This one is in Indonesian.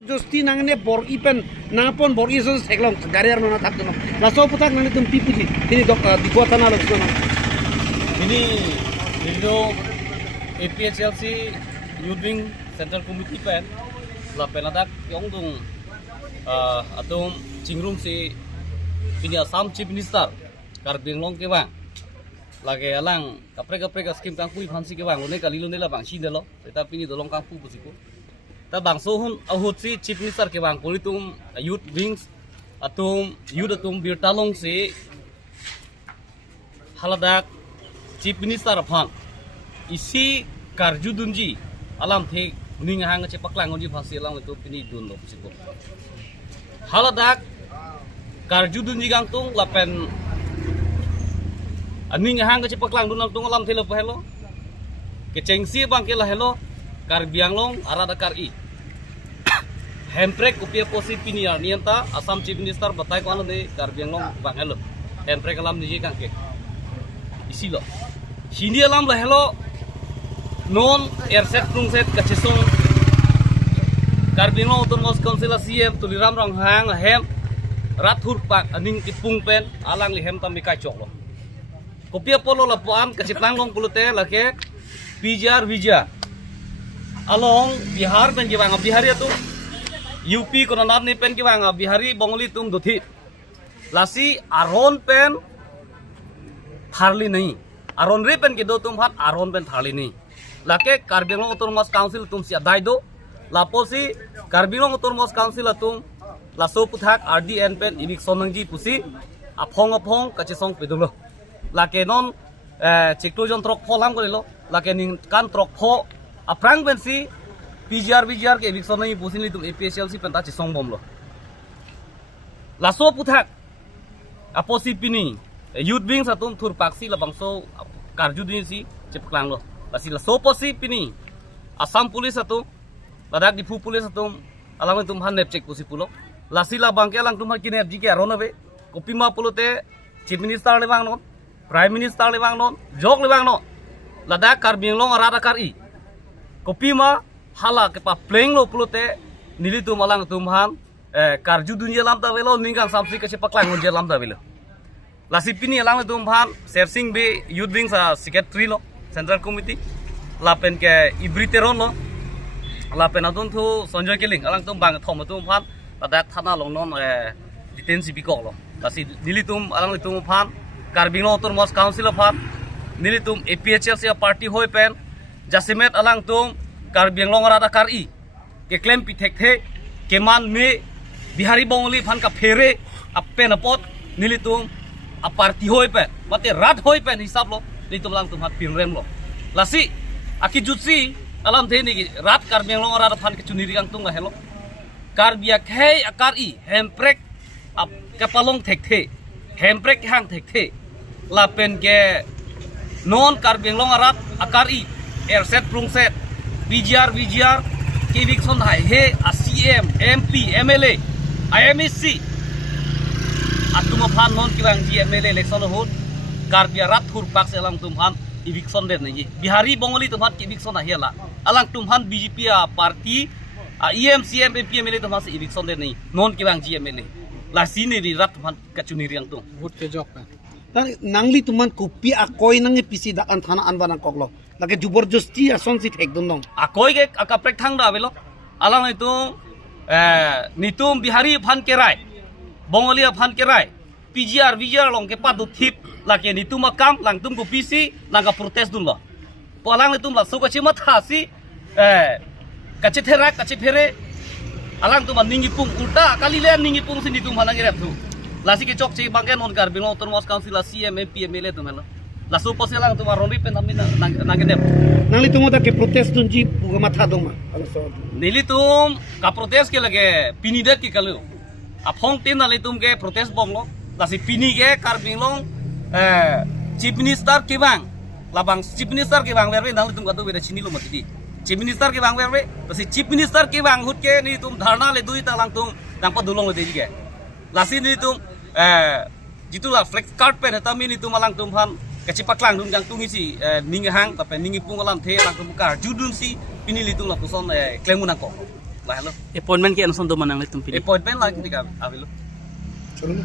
Justi nangane bor ipen napon bor iso seklong gariar nona tak dono laso putak nangane tum pipuji ini dok di kota nalo sono Ini Indo APHLC Youth Wing Central Committee pen la penadak yongdung atum cingrum si pinya Sam Chief Minister karbing long ke bang lagi alang kapre skim kang pui phansi ke bang une kali lune la bang sin delo tetapi ni dolong kang pu busiku ta bang sohun ahut si Chief Minister ke bang politum Youth Wings atum youth atum birtalong si haladak Chief Minister aphan isi karjudunji alam the ning hang cepak lang onji phasi lang itu pini dun lo sipo haladak karjudunji gang tung lapen aning hang cepak lang dun tung alam the lo pahelo kecengsi bang ke la helo kar biang long arada kar i hemprek upia posi pini nienta Assam Chief Minister batai ko ano de kar biang long bang helo hemprek alam niji kang ke isi lo Hindi alam lah hello non airset set kacesong karbino utun mos council CM tuliram rang hang hem rathur pak aning tipung pen alang li hem tam bikai chok lo kopia polo lapuan kaciplang long pulute lake pijar vija along Bihar pen kiwang Bihari tu UP kononar ni pen kiwang Bihari bongoli tum dothi lasi aron pen tharli nahi aron re pen kido tum hat aron pen thali ni lake karbino autonomous council tum si adai do laposi karbino autonomous council tum laso puthak RDN pen inik sonangji pusi aphong kachisong pedulo lake non chekto jon trok pholam korilo lake ning kan trok pho aprang pen si PGR ke inik sonangji pusi ni tum APHLC pen ta chisong bomlo laso puthak aposi pini Youth Wing satum thur paksi la bangso karjudin si cepklang lo lasi la soposi pini Assam Police satu ladak di Police satu alang tum han nepcek pusi pulo lasi la bangke alang tum kinep jike arona be kopima pulote Chief Minister le bang non Prime Minister le bang non jok le bang non ladak karbing long arada kari kopima hala ke pa pleng lo pulote nili tum alang tum han karjudun je lam ta velo ningang samsi ke cepklang je lam ta velo lasi pini alang tum han sersing be Youth Wing sa secretary lo Central Committee lapen ke ibriteron lo lapen atun thu Sanjoy Keling alang tum bang thom tum han ladak thana long non detensi bikok lo lasi nilitum alang tum han karbing lo autonomous council of han nilitum APHLC party hoi pen jasimet alang tum karbing long rada kari ke claim pithek the keman me Bihari bongoli phan ka fere apen apot nilitum a party hoi pen mate rat hoi pen hisab lo nitum lang tum hat pinrem lo lasi aki jutsi alam the ni rat karbeng lo rat phan ke chuniri gang tung la helo karbia khei akar i hemprek ap kapalong thek the hemprek hang thek the la pen ke non karbeng lo rat akar i airset prungset VGR kivik son hai he a CM MP MLA IMEC atuma phan non kiwang GMLA election hot karbia rat thur pak selang tumhan eviction den nahi Bihari bongoli tumhan eviction ahiala alang tumhan BJP party EMCM MPMLA tumhan se eviction den nahi non kiwang GMLA la sini ri rat tumhan kachuni riang tung hut ke jok tan nangli tuman kopi akoi nangi pisi dak an thana anbana koklo lage jubor justi ason si thek dun dong akoi ke akaprek thang da belo alang itu nitum Bihari phan kerai bongoli phan kerai PGR long ke padu thip laki ni tuma kam lang tum ko PC lang ka protest dun lo polang tum la so ka chima thasi kache thera kache phere alang tum ningi pung ulta kali le ningi pung sin tum halang rep thu lasi ke chok che bangke non kar bino autonomous council la CM MP MLA tum lo la so poselang tum roni pen tamni na ke dep nangli tumo ta ke protest dun ji puga matha dong ma nili tum ka protest ke lage pinidet ki kalu aphong tin na le tum ke protest bom lo lasi pini ke karbing long Chief Minister ke bang labang Chief Minister ke bang verbe nang tum kadu beda chini lo mati Chief Minister ke bang verbe lasi Chief Minister ke bang hut ke ni tum dharna le dui ta lang tum nang pa dulong le deji ke lasi ni tum jitu la flex card pen ta mi ni tum alang tum phan kachipak lang dun gang tung isi ningi hang tapi ningi pung alam the lang tum kar judun si pini litung la kuson klemu nang ko lah lo Appointment ki ano sondo manang litum pili. appointment lagi di kami lo Suruh lu.